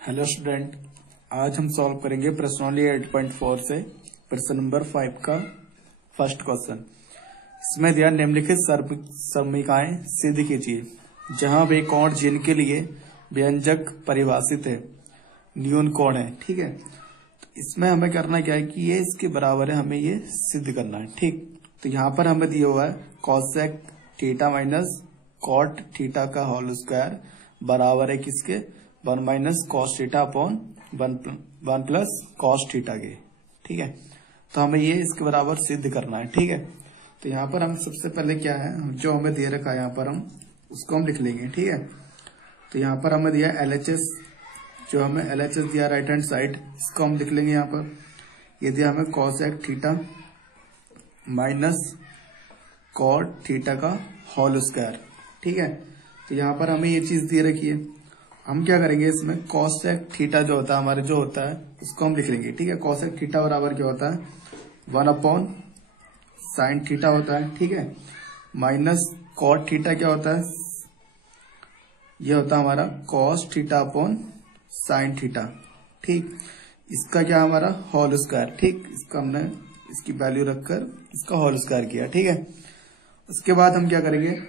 Hello student, आज हम solve करेंगे प्रश्नावली 8.4 से प्रश्न नंबर 5 का फर्स्ट क्वेश्चन। इसमें दिया निम्नलिखित समीकरणें सिद्ध कीजिए जहां वे कोण जिनके लिए व्यंजक परिभाषित है न्यून कोण है। ठीक है, तो इसमें हमें करना क्या है कि ये इसके बराबर है, हमें ये सिद्ध करना है। ठीक, तो यहाँ पर हमें दिया हुआ है cosec theta minus cot theta का होल स्क्वायर बराबर है किसके 1 minus cos theta upon 1 plus cos theta के। ठीक है, तो हमें ये इसके बराबर सिद्ध करना है। ठीक है, तो यहाँ पर हम सबसे पहले क्या है जो हमें दे रखा है यहाँ पर हम उसको हम लिख लेंगे। ठीक है, तो यहाँ पर हमें दिया LHS, जो हमें LHS दिया राइट हैंड साइड, इसको हम लिख लेंगे। यहाँ पर ये दिया हमें cosec theta minus cot theta का होल स्क्वायर। ठीक है, तो यहाँ पर हमें ये चीज दे रखी है। हम क्या करेंगे, इसमें कॉसेक थीटा जो होता है हमारे जो होता है उसको हम लिख लेंगे। ठीक है, कॉसेक थीटा बराबर क्या होता है 1 अपॉन साइन थीटा होता है। ठीक है, माइनस कॉट थीटा क्या होता है, ये होता है हमारा cos theta upon sine theta. ठीक, इसका क्या हमारा होल स्क्वायर। ठीक, इसका हमने इसकी वैल्यू रखकर इसका होल स्क्वायर किया। ठीक है, उसके बाद हम क्या करेंगे,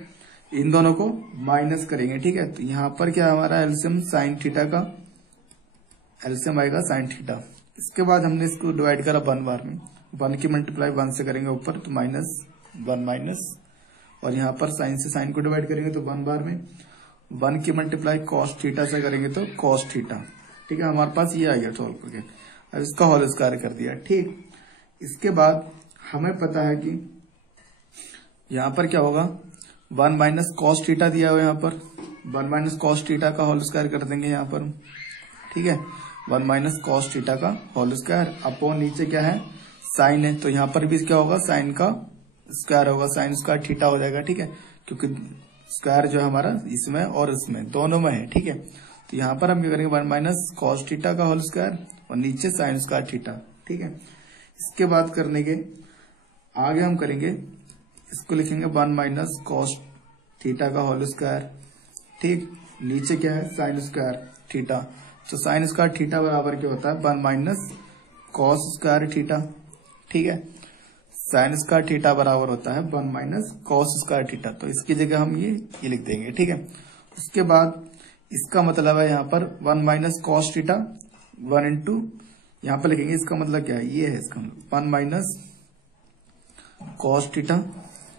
इन दोनों को माइनस करेंगे। ठीक है, तो यहाँ पर क्या हमारा एलसीएम साइन थीटा का एलसीएम आएगा साइन थीटा। इसके बाद हमने इसको डिवाइड करा 1 बार में, 1 की मल्टीप्लाई 1 से करेंगे ऊपर तो -1 माइनस, और यहाँ पर साइन से साइन को डिवाइड करेंगे तो 1 बार में 1 की मल्टीप्लाई कॉस थीटा से करेंगे तो कॉस थीटा। ठीक है, हमारे पास ये आ गया सॉल्व करके। अब इसका होल स्क्वायर कर दिया। ठीक, इसके बाद हमें पता है कि यहाँ पर क्या होगा 1 माइनस कॉस थीटा दिया हुआ है, यहाँ पर 1 माइनस कॉस थीटा का होल स्क्वायर कर देंगे यहाँ पर। ठीक है, 1 माइनस कॉस थीटा का होल स्क्वायर अपॉन नीचे क्या है साइन है, तो यहाँ पर भी क्या होगा साइन का स्क्वायर होगा, साइन स्क्वायर थीटा हो जाएगा। ठीक है, क्योंकि स्क्वायर जो है हमारा इसमें और इसमें दोनों में है। ठीक है, तो यहाँ पर हम क्या करेंगे 1 माइनस कॉस थीटा का होल स्क्वायर और नीचे साइन स्क्वायर थीटा। ठीक है, इसके बाद करने के आगे हम करेंगे, इसको लिखेंगे 1 माइनस कॉस थीटा का होल स्क्वायर। ठीक, नीचे क्या है साइन स्क्वायर थीटा, तो साइन स्क्वायर थीटा बराबर क्या होता है 1 माइनस कॉस स्क्वायर थीटा। ठीक है, साइन स्क्वायर थीटा बराबर होता है 1 माइनस कॉस स्क्वायर थीटा, तो इसकी जगह हम ये लिख देंगे। ठीक है, उसके बाद इसका मतलब है यहाँ पर 1 माइनस कॉस थीटा 1 इंटू यहाँ पर लिखेंगे, इसका मतलब क्या है ये है इसका 1 माइनस कॉस थीटा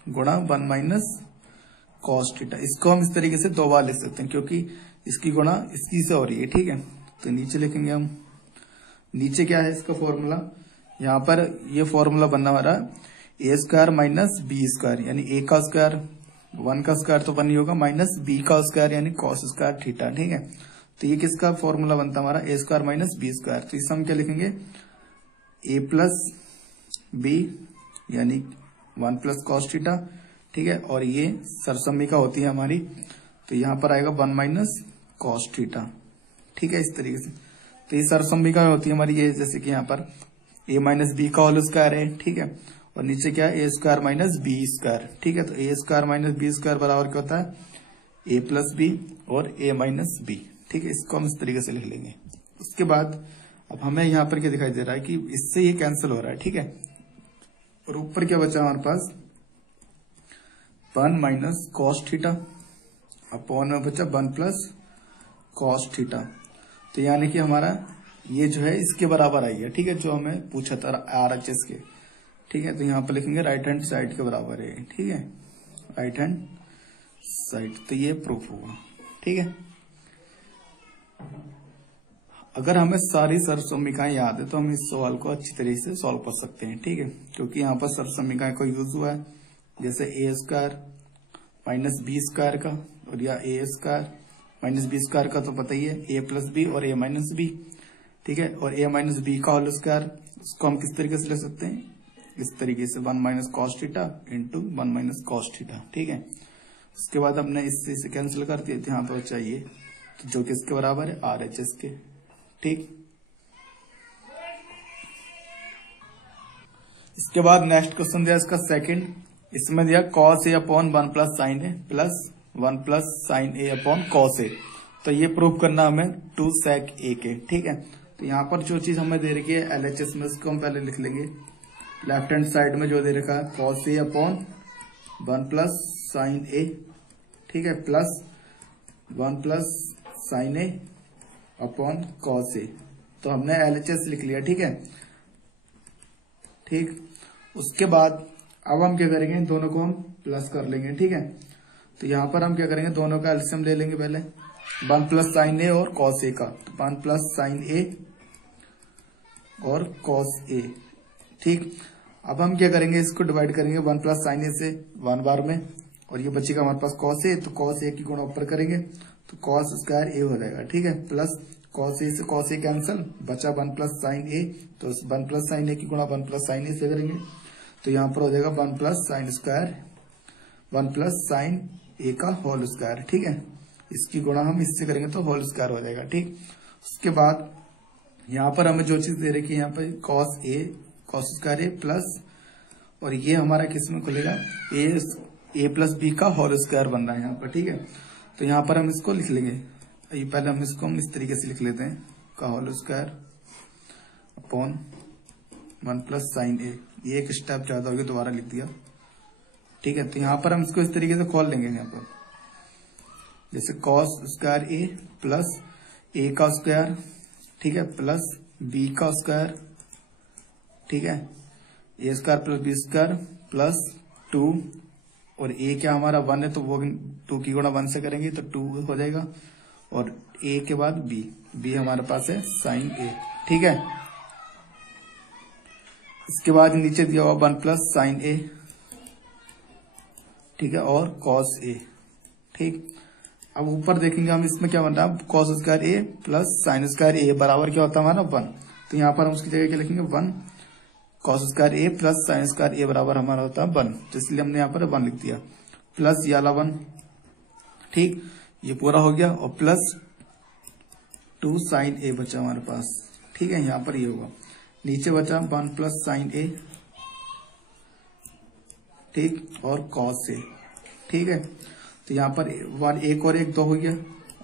गुणा 1 माइनस कॉस थीटा। इसको हम इस तरीके से 2 बार लिख सकते हैं क्योंकि इसकी गुणा इसकी से हो रही है। ठीक है, तो नीचे लिखेंगे हम, नीचे क्या है इसका फॉर्मूला, यहाँ पर ये फॉर्मूला बनना हमारा ए स्क्वायर माइनस बी स्क्वायर, यानी ए का स्क्वायर 1 का स्क्वायर तो 1 ही होगा, माइनस बी का स्क्वायर यानी कॉस स्क्वायर थीटा। ठीक है, तो ये किसका फॉर्मूला बनता है हमारा ए स्क्वायर माइनस बी स्क्वायर, तो इसे हम क्या लिखेंगे ए प्लस बी यानी 1 प्लस कॉस थीटा। ठीक है, और ये सरसमीका होती है हमारी, तो यहाँ पर आएगा 1 माइनस कॉस थीटा। ठीक है, इस तरीके से तो ये सरसमीका होती है हमारी, ये जैसे कि यहाँ पर ए माइनस बी का होल स्क्वायर है। ठीक है, और नीचे क्या है a square minus B square. ठीक है, तो ए स्क्वायर माइनस बी स्क्वायर बराबर क्या होता है ए प्लस बी और ए माइनस बी। ठीक है, इसको हम इस तरीके से लिख लेंगे। उसके बाद अब हमें यहाँ पर क्या दिखाई दे रहा है कि इससे ये कैंसिल हो रहा है। ठीक है, और ऊपर क्या बचा हमारे पास 1 माइनस कॉस थीटा अपॉन में बचा 1 प्लस कॉस थीटा, तो यानी कि हमारा ये जो है इसके बराबर आई है। ठीक है, जो हमें पूछा था RHS के। ठीक है, तो यहाँ पर लिखेंगे राइट हैंड साइड के बराबर है। ठीक है, राइट हैंड साइड, तो ये प्रूफ होगा। ठीक है, अगर हमें सारी सरसमीकाएं याद है तो हम इस सवाल को अच्छी तरीके से सॉल्व कर सकते हैं। ठीक है, क्योंकि यहाँ पर सरसमीकाएं का यूज हुआ है, जैसे ए स्क्वायर माइनस बी स्क्वायर का, और या ए स्क्वायर माइनस बी स्क्वायर का तो पता ही है ए प्लस बी और ए माइनस बी। ठीक है, और ए माइनस बी का होल स्क्वायर, उसको हम किस तरीके से लिख सकते हैं इस तरीके से 1 minus cos theta into 1 minus cos theta. ठीक है, उसके बाद हमने इससे कैंसिल कर दिया, यहाँ पर चाहिए तो जो किसके बराबर है RHS के। ठीक, इसके बाद नेक्स्ट क्वेश्चन दिया इसका सेकंड, इसमें दिया cos A upon 1 plus sine A plus 1 plus sine A upon cos A, तो ये प्रूव करना हमें 2 sec a के, ठीक है। तो यहाँ पर जो चीज हमें दे रखी है LHS में, उसको हम पहले लिख लेंगे। लेफ्ट हैंड साइड में जो दे रखा है cos a upon 1 plus sign a, ठीक है, plus 1 plus sign a upon cos a। तो हमने LHS लिख लिया, ठीक है। ठीक, उसके बाद अब हम क्या करेंगे, इन दोनों को हम प्लस कर लेंगे, ठीक है। तो यहाँ पर हम क्या करेंगे, दोनों का एलसीएम ले लेंगे पहले, 1 प्लस साइन ए और कॉस ए का। तो 1 प्लस साइन ए और कॉस ए, ठीक। अब हम क्या करेंगे, इसको डिवाइड करेंगे 1 प्लस साइन ए से 1 बार में, और ये बचेगा हमारे पास कॉस ए। तो कॉस ए की गुणा ऊपर करेंगे तो कॉस स्क्वायर ए हो जाएगा, ठीक है, प्लस कॉस ए से कॉस ए कैंसिल, बचा 1 प्लस साइन ए। तो 1 प्लस साइन ए की गुणा 1 प्लस साइन ए से करेंगे तो यहाँ पर हो जाएगा 1 plus sine square 1 plus sine a का होल स्क्वायर, ठीक है। इसकी गुणा हम इससे करेंगे तो होल स्क्वायर हो जाएगा, ठीक। उसके बाद यहाँ पर हमें जो चीज दे रखी है, यहाँ पर cos A cos square A plus, और ये हमारा किस में खुलेगा, ए प्लस बी का होल स्क्वायर बन रहा है यहाँ पर, ठीक है। तो यहाँ पर हम इसको लिख लेंगे, ये पहले हम इसको इस तरीके से लिख लेते हैं, का whole square upon 1 plus sine a. ये एक स्टेप ज्यादा हो गया, दोबारा लिख दिया, ठीक है। तो यहाँ पर हम इसको इस तरीके से खोल लेंगे, यहाँ पर जैसे कॉस स्क्वायर ए प्लस ए का स्क्वायर, ठीक है, प्लस बी का स्क्वायर, ठीक है, a square plus b square plus 2, और ए क्या हमारा 1 है तो वो 2 की गुणा 1 से करेंगे तो 2 हो जाएगा, और ए के बाद बी हमारे पास है साइन ए, ठीक है। इसके बाद नीचे दिया हुआ 1 प्लस साइन ए, ठीक है, और कॉस ए, ठीक। अब ऊपर देखेंगे हम, इसमें क्या बन रहा है, कॉस स्क्वायर ए प्लस साइन स्क्वायर ए बराबर क्या होता है हमारा 1। तो यहाँ पर हम उसकी जगह क्या लिखेंगे, 1 कॉस स्क्वायर ए प्लस साइन स्क्वायर ए बराबर हमारा होता है 1, तो इसलिए हमने यहाँ पर 1 लिख दिया, प्लस ये वाला 1, ठीक, ये पूरा हो गया, और प्लस 2 साइन ए बचा हमारे पास, ठीक है। यहाँ पर ये होगा, नीचे बचा 1 प्लस साइन ए, ठीक, और कॉस ए, ठीक है। तो यहाँ पर 1 एक और 1 2 हो गया,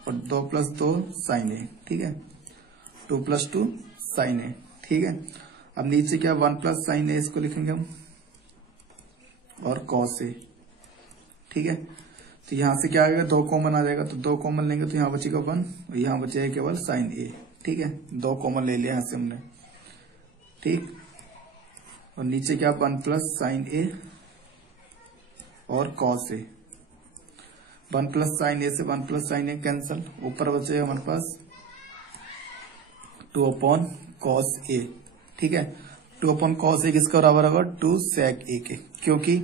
और 2 प्लस 2 साइन ए, ठीक है, 2 प्लस 2 साइन ए, ठीक है। अब नीचे क्या 1 प्लस साइन ए, इसको लिखेंगे हम, और कॉस ए, ठीक है। तो यहाँ से क्या आ जाएगा, 2 कॉमन आ जाएगा, तो 2 कॉमन लेंगे तो यहाँ बचेगा 1, और यहाँ बचेगा केवल साइन ए, ठीक है, 2 कॉमन ले लिया यहाँ से हमने, ठीक। और नीचे क्या 1 प्लस साइन ए और कॉस ए, 1 प्लस साइन ए से 1 प्लस साइन ए कैंसल, ऊपर बचे हमारे पास 2 अपॉन कॉस ए, ठीक है। 2 अपॉन कॉस ए किसका बराबर होगा, 2 sec ए के, क्योंकि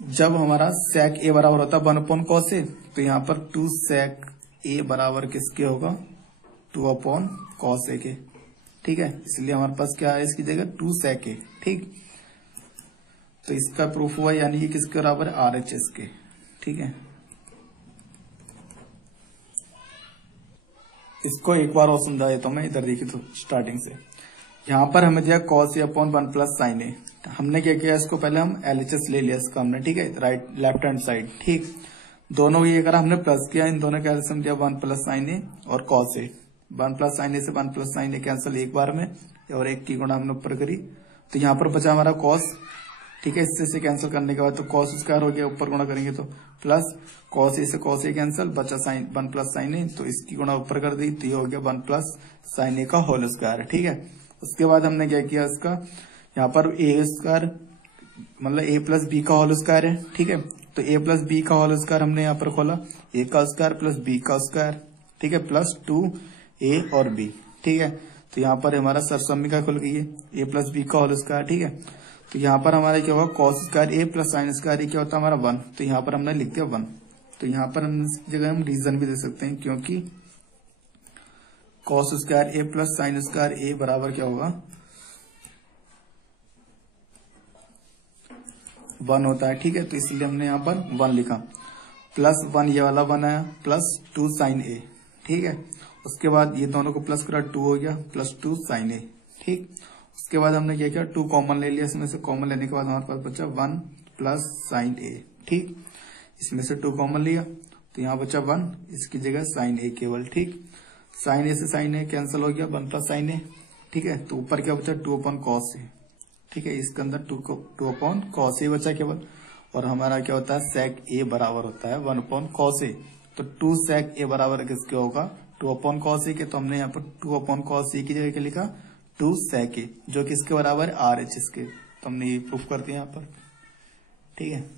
जब हमारा sec ए बराबर होता है 1 अपॉन कॉस ए, तो यहाँ पर 2 sec ए बराबर किसके होगा, 2 अपॉन कॉस ए के, ठीक है। इसलिए हमारे पास क्या है इसकी जगह 2 sec ए, ठीक। तो इसका प्रूफ हुआ, यानी कि किसके बराबर, RHS के, ठीक है। इसको एक बार और समझा देता हूं मैं, इधर देखिए तो स्टार्टिंग से। यहाँ पर हमें दिया cos ए अपॉन 1 प्लस साइन ए, हमने क्या किया, इसको पहले हम LHS ले लिया इसका हमने, ठीक है, राइट लेफ्ट हैंड साइड, ठीक। दोनों ये करा हमने प्लस किया, इन दोनों का एलसीएम दिया 1 प्लस साइन ए और cos ए। 1 प्लस साइन ए से 1 प्लस साइन ए कैंसिल एक बार में, और 1 की गुणा हमने ऊपर करी, तो यहाँ पर बचा हमारा cos, ठीक है। इससे से कैंसिल करने के बाद तो cos स्क्वायर हो गया, ऊपर गुणा करेंगे तो प्लस cos ए से cos ए कैंसिल, बचा साइन 1 प्लस साइन ए, तो इसकी गुणा ऊपर कर दी, तो ये हो गया 1 प्लस साइन ए का होल स्क्वायर, ठीक है। उसके बाद हमने क्या किया, इसका यहाँ पर ए स्क्वायर मतलब ए प्लस बी का होल स्क्वायर है, ठीक है। तो ए प्लस बी का होल स्क्वायर हमने यहाँ पर खोला, ए का स्क्वायर प्लस बी का स्क्वायर, ठीक है, प्लस 2 ए और बी, ठीक है। तो यहाँ पर हमारा सरसम्मिका खुल गई है, ए प्लस बी का होल स्क्वायर, ठीक है। तो यहाँ पर हमारा क्या होगा, कॉस स्क्वायर ए प्लस साइन स्क्वायर ए क्या होता है हमारा 1, तो यहाँ पर हमने लिख दिया 1। तो यहाँ पर हम इस जगह हम रीजन भी दे सकते हैं, क्योंकि कॉस स्क्वायर ए प्लस साइन स्क्वायर ए बराबर क्या होगा, 1 होता है, ठीक है। तो इसलिए हमने यहाँ पर 1 लिखा, प्लस 1 ये वाला 1 आया, प्लस 2 साइन ए, ठीक है। उसके बाद ये दोनों को प्लस करा, 2 हो गया, प्लस 2 साइन ए, ठीक। उसके बाद हमने क्या किया, 2 कॉमन ले लिया, इसमें से कॉमन लेने के बाद हमारे पास बचा 1 प्लस साइन ए, ठीक। इसमें से 2 कॉमन लिया, तो यहाँ बचा 1, इसकी जगह साइन ए केवल। ठीक, साइन ए से साइन ए कैंसिल हो गया, बनता साइन ए। ठीक है, तो ऊपर क्या बचा 2 अपॉन कॉस ए। ठीक है, इसके अंदर 2 अपॉन कॉस ए बचा केवल। और हमारा क्या होता है सेक ए बराबर होता है 1 अपॉन कॉस ए। तो 2 सेक ए बराबर किसके होगा 2 अपॉन कॉस ए के। तो हमने यहाँ पर 2 अपॉन कॉस ए की जगह क्या लिखा 2 सेक ए, जो किसके बराबर है RHS के। तो हमने ये प्रूफ कर दिया यहाँ पर। ठीक है।